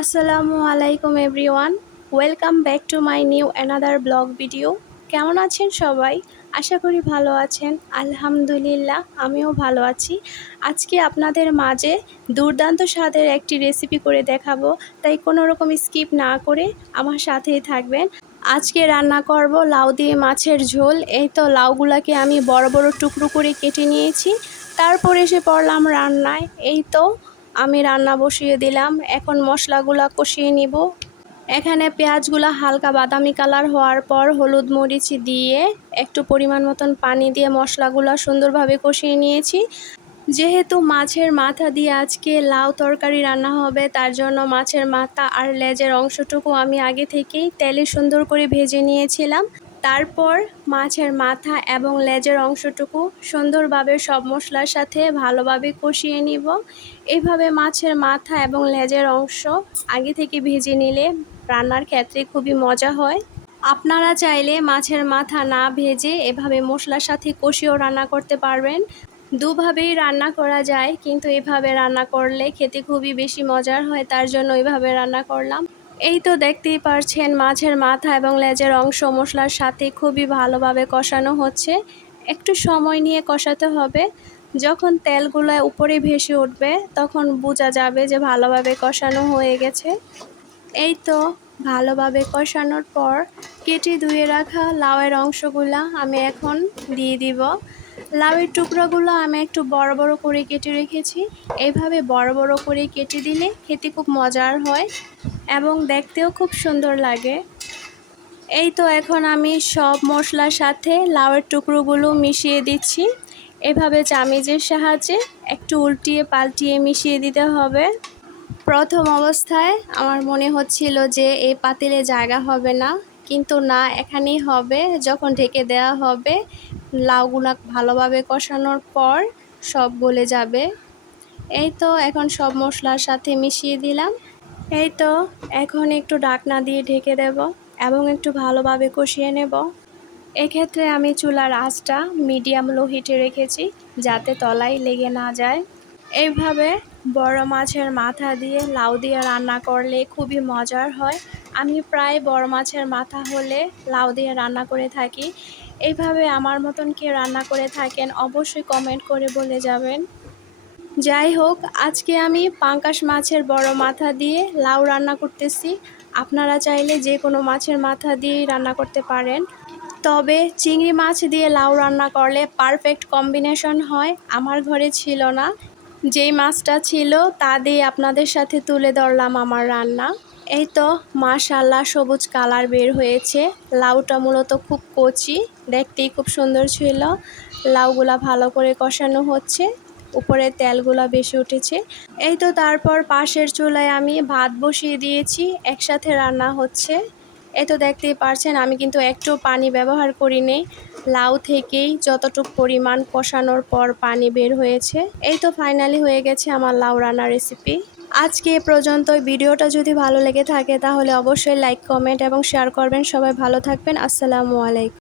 আসসালামু আলাইকুম everyone. Welcome back to my new another blog video কেমন আছেন সবাই? আশা করি ভালো আছেন। আলহামদুলিল্লাহ, আমিও ভালো আছি। আজকে আপনাদের মাঝে দুর্দান্ত স্বাদের একটি রেসিপি করে দেখাবো। তাই কোনো রকম স্কিপ না করে আমার সাথেই থাকবেন। আজকে রান্না করব লাউ দিয়ে মাছের ঝোল। এই তো লাউগুলাকে আমি বড় বড় টুকরো করে কেটে নিয়েছি। তারপর এসে পড়লাম রান্নায়। এই তো আমি রান্না বসিয়ে দিলাম। এখন মশলাগুলা কষিয়ে নিব। এখানে পেঁয়াজগুলো হালকা বাদামি কালার হওয়ার পর হলুদ মরিচ দিয়ে একটু পরিমাণ মতন পানি দিয়ে মশলাগুলো সুন্দরভাবে কষিয়ে নিয়েছি। যেহেতু মাছের মাথা দিয়ে আজকে লাউ তরকারি রান্না হবে, তার জন্য মাছের মাথা আর লেজের অংশটুকু আমি আগে থেকেই তেলে সুন্দর করে ভেজে নিয়েছিলাম। তারপর মাছের মাথা এবং লেজের অংশটুকু সুন্দরভাবে সব মশলার সাথে ভালোভাবে কষিয়ে নিব। এইভাবে মাছের মাথা এবং লেজের অংশ আগে থেকে ভেজে নিলে রান্নার ক্ষেত্রে খুবই মজা হয়। আপনারা চাইলে মাছের মাথা না ভেজে এভাবে মশলার সাথে কষিয়েও রান্না করতে পারবেন। দুভাবেই রান্না করা যায়, কিন্তু এভাবে রান্না করলে খেতে খুবই বেশি মজার হয়, তার জন্য এইভাবে রান্না করলাম। এই তো দেখতেই পারছেন, মাছের মাথা এবং লেজের অংশ মশলার সাথে খুবই ভালোভাবে কষানো হচ্ছে। একটু সময় নিয়ে কষাতে হবে। যখন তেলগুলো উপরে ভেসে উঠবে, তখন বোঝা যাবে যে ভালোভাবে কষানো হয়ে গেছে। এই তো ভালোভাবে কষানোর পর কেটে ধুয়ে রাখা লাউয়ের অংশগুলা আমি এখন দিয়ে দিব। লাউয়ের টুকরোগুলো আমি একটু বড় বড় করে কেটে রেখেছি। এইভাবে বড় বড় করে কেটে দিলে খেতে খুব মজার হয়। এবং দেখতেও খুব সুন্দর লাগে। এই তো এখন আমি সব মশলার সাথে লাউয়ের টুকরোগুলো মিশিয়ে দিচ্ছি। এভাবে চামিজের সাহায্যে একটু উল্টিয়ে পাল্টিয়ে মিশিয়ে দিতে হবে। প্রথম অবস্থায় আমার মনে হচ্ছিল যে এই পাতিলে জায়গা হবে না, কিন্তু না, এখানেই হবে। যখন ঢেকে দেওয়া হবে, লাউগুলা ভালোভাবে কষানোর পর সব গলে যাবে। এই তো এখন সব মশলার সাথে মিশিয়ে দিলাম। এই তো, এখন একটু ডাকনা দিয়ে ঢেকে দেব এবং একটু ভালোভাবে কষিয়ে নেব। এক্ষেত্রে আমি চুলার আঁচটা মিডিয়াম লো হিটে রেখেছি যাতে তলায় লেগে না যায়। এইভাবে বড় মাছের মাথা দিয়ে লাউ দিয়ে রান্না করলে খুবই মজার হয়। আমি প্রায় বড় মাছের মাথা হলে লাউ দিয়ে রান্না করে থাকি। এইভাবে আমার মতন কে রান্না করে থাকেন অবশ্যই কমেন্ট করে বলে যাবেন। যাই হোক, আজকে আমি পাঙ্কাশ মাছের বড় মাথা দিয়ে লাউ রান্না করতেছি। আপনারা চাইলে যে কোনো মাছের মাথা দিয়েই রান্না করতে পারেন। তবে চিংড়ি মাছ দিয়ে লাউ রান্না করলে পারফেক্ট কম্বিনেশন হয়, আমার ঘরে ছিল না। যেই মাছটা ছিল, তা দিয়ে আপনাদের সাথে তুলে ধরলাম আমার রান্না। এই তো মাশাল্লাহ সবুজ কালার বের হয়েছে। লাউটা মূলত খুব কচি, দেখতেই খুব সুন্দর ছিল। লাউগুলা ভালো করে কষানো হচ্ছে। উপরে তেলগুলা বেশি উঠেছে। এই তো তারপর পাশের চুলায় আমি ভাত বসিয়ে দিয়েছি, একসাথে রান্না হচ্ছে। এই তো দেখতেই পারছেন, আমি কিন্তু একটু পানি ব্যবহার করি নেই লাউ থেকেই যতটুক পরিমাণ কষানোর পর পানি বের হয়েছে। এই তো ফাইনালি হয়ে গেছে আমার লাউ রান্না রেসিপি আজকে এ পর্যন্ত ভিডিওটা যদি ভালো লেগে থাকে তাহলে অবশ্যই লাইক কমেন্ট এবং শেয়ার করবেন। সবাই ভালো থাকবেন। আসসালামু আলাইকুম।